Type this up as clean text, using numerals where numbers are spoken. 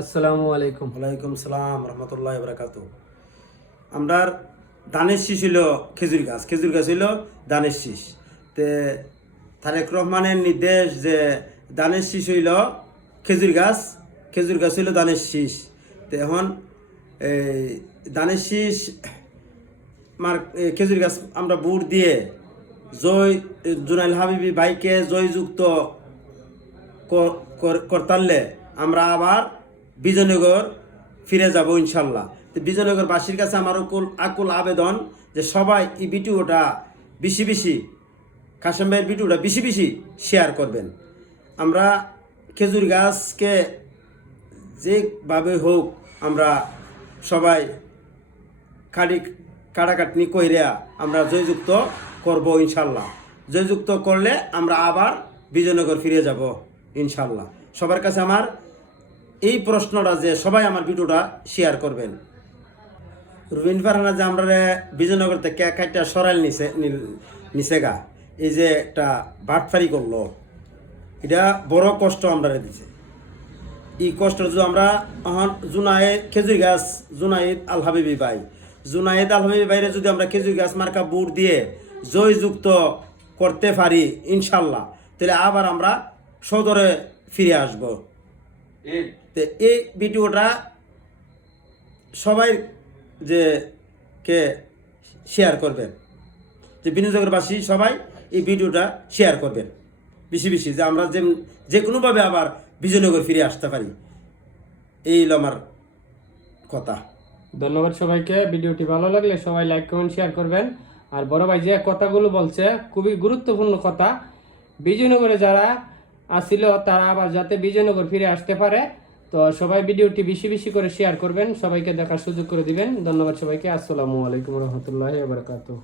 আসসালামু আলাইকুম। ওয়ালাইকুম সালাম রহমতুল্লাহ বারাকাতু। আমরা ধানের শীষ হইল খেজুর গাছ হইল ধানের শীষ। তে তারেক রহমানের নির্দেশ যে ধানের শীষ হইল খেজুর গাছ হইল ধানের শীষ। তো এখন এই ধানের শীষ খেজুর গাছ আমরা বুট দিয়ে জুনাইল হাবিবি ভাইকে জয়যুক্ত করতারলে আমরা আবার বিজয়নগর ফিরে যাব ইনশাল্লাহ। তো বিজয়নগরবাসীর কাছে আমার আকুল আবেদন যে সবাই এই ভিডিওটা বেশি কাশেম ভাইয়ের ভিডিওটা বেশি শেয়ার করবেন। আমরা খেজুর গাছকে যেভাবে হোক আমরা সবাই কাটাকাটনি কইরা আমরা জয়যুক্ত করব ইনশাল্লাহ। জয়যুক্ত করলে আমরা আবার বিজয়নগর ফিরে যাব ইনশাল্লাহ। সবার কাছে আমার এই প্রশ্নটা যে সবাই আমার ভিডিওটা শেয়ার করবেন। রুবিন ফারহানা যে আমরা বিজয়নগর থেকে একটা সরাইল নিচে গা এই যে একটা বাটফারি করলো, এটা বড় কষ্ট আমরা দিছে। এই কষ্ট যদি আমরা জুনায়েদ খেজুর গাছ জুনায়েদ আল হাবিবি ভাইরে যদি আমরা খেজুর গাছ মার্কা বুট দিয়ে জয়যুক্ত করতে পারি ইনশাল্লাহ, তাহলে আবার আমরা সদরে ফিরে আসব। তো এই ভিডিওটা সবাই কে শেয়ার করবেন, যে বিনোদনবাসী সবাই এই ভিডিওটা শেয়ার করবেন বেশি যে আমরা যে কোনোভাবে আবার বিজয়নগর ফিরে আসতে পারি। এই হলো আমার কথা। ধন্যবাদ সবাইকে। ভিডিওটি ভালো লাগলে সবাই লাইক কমেন্ট শেয়ার করবেন। আর বড় ভাই যে কথাগুলো বলছে খুবই গুরুত্বপূর্ণ কথা। বিজয়নগরে যারা আসছিল তারা আবার যাতে বিজয়নগর ফিরে আসতে পারে, তো সবাই ভিডিওটি বেশি করে শেয়ার করবেন, সবাইকে দেখার সুযোগ করে দিবেন। ধন্যবাদ সবাইকে। আসসালামু আলাইকুম রহমতুল্লাহি ওয়া বারাকাতুহু।